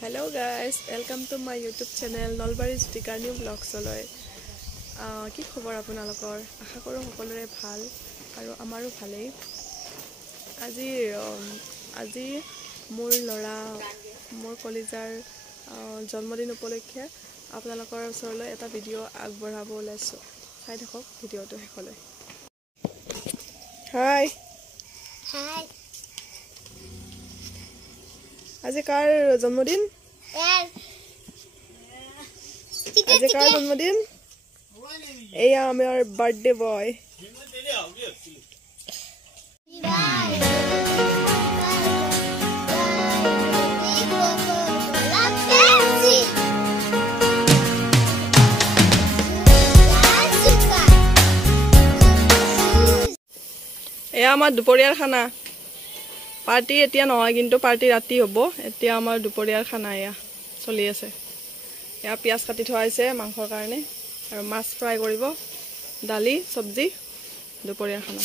Hello guys, welcome to my YouTube channel Nalbari Striker New Vlogs লৈ কি খবৰ আপোনালোকৰ আশা কৰো সকলোৰে ভাল আৰু আমাৰো ভালেই আজি মোৰ লৰা মোৰ কলিজাৰ জন্মদিন উপলক্ষে আপোনালোকৰ ওচৰলৈ এটা ভিডিও আগবঢ়াব ওলাইছো চাই থাকক ভিডিওটো শেষলৈ হাই আজি কাৰ জন্মদিন আজি কাৰ জন্মদিন এয়া আমাৰ বাৰ্থডে বয় এয়া আমাৰ দুপৰীয়াৰ খানা পাৰ্টি এতিয়া নহয় কিন্তু পাৰ্টি ৰাতি হ'ব এতিয়া আমাৰ দুপৰীয়াৰ খানা এয়া চলি আছে এয়া পিয়াজ কাটি থোৱা আছে মাংসৰ কাৰণে আৰু মাছ ফ্ৰাই কৰিব দালি সবজি দুপৰীয়াৰ খানা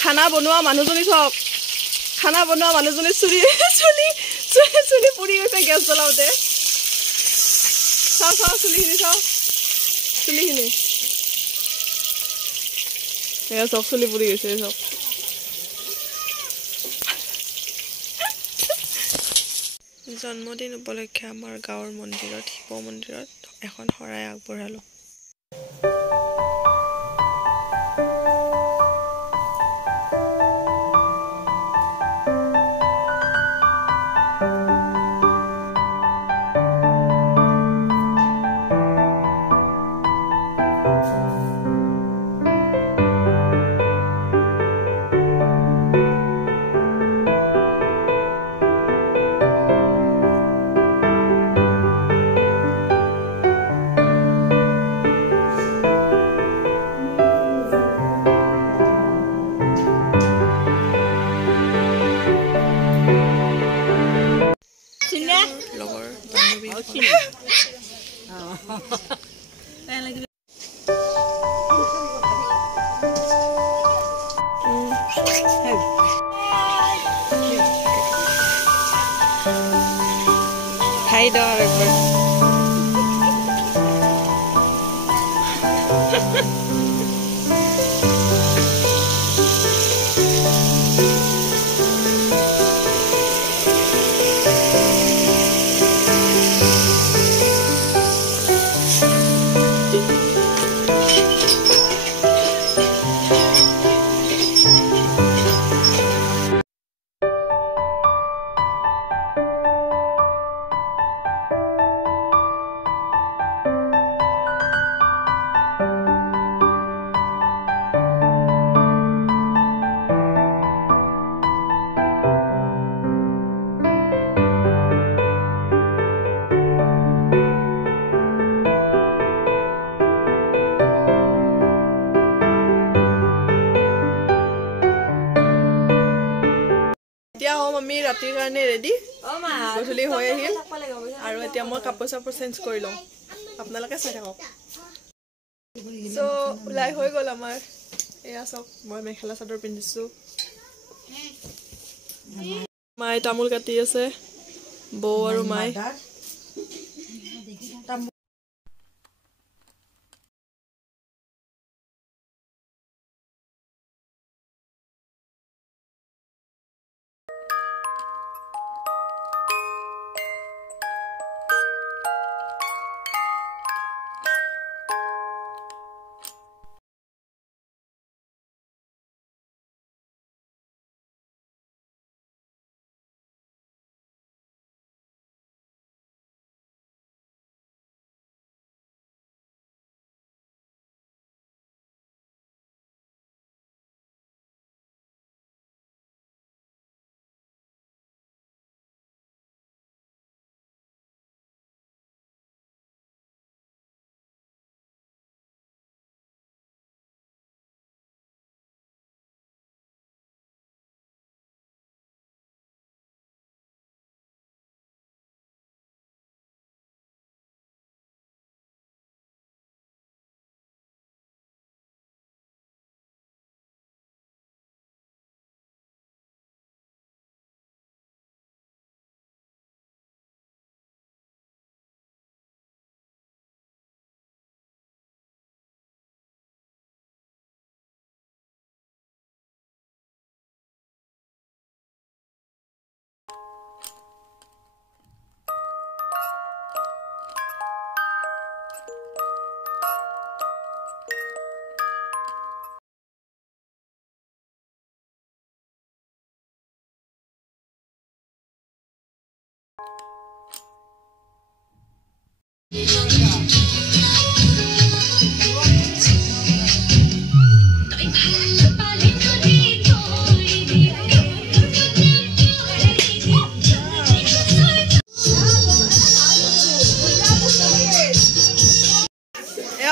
খানা বনোৱা মানুহজনী থক খানা বনোৱা মানুহজনী চুলি পুৰি গৈছে গেছ জ্বলাওতে চাও চুলিখিনি এয়া সব চুলি পুৰি গৈছে সব জন্মদিন উপলক্ষে আমাৰ গাঁৱৰ মন্দিৰত শিৱ মন্দিৰত এখন শৰাই আগবঢ়ালো লগৰ বান্ধৱী খাই দাও আৰু একবাৰ আমি ৰাতিৰ কাৰণে ৰেডি গধূলি হৈ আহিল আৰু এতিয়া মই কাপোৰ চাপোৰ চেঞ্জ কৰি লওঁ আপোনালোকে চাই থাকক সো ওলাই হৈ গ'ল আমাৰ এয়া চাওক মই মেখেলা চাদৰ পিন্ধিছো মাই তামোল কাটি আছে বৌ আৰু মাই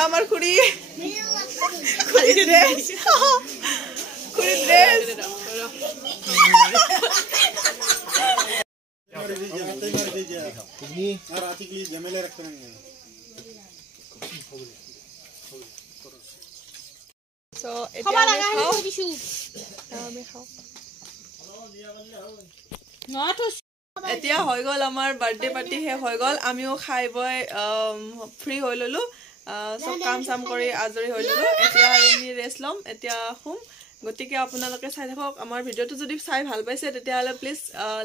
আমাৰ খুড়ি খুড়ি ড্ৰেস খুড়ি ড্ৰেস So এতিয়া হৈ গ'ল আমাৰ বাৰ্থডে পাৰ্টি শেষ হৈ গ'ল আমিও খাই বৈ ফ্ৰী হৈ ললো সব কাম চাম কৰি আজৰি হৈ ললো এতিয়া আমি ৰেষ্ট লম এতিয়া হুম গতিকে আপোনালোকে চাই থাকক আমাৰ ভিডিওটো যদি চাই ভাল পাইছে তেতিয়াহলে প্লিজ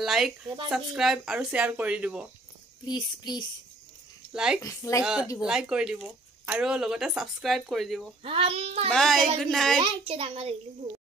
লাইক সাবস্ক্ৰাইব আৰু শেয়াৰ কৰি দিব প্লিজ লাইক কৰি দিব আৰু লগতে সাবস্ক্ৰাইব কৰি দিব বাই গুড নাইট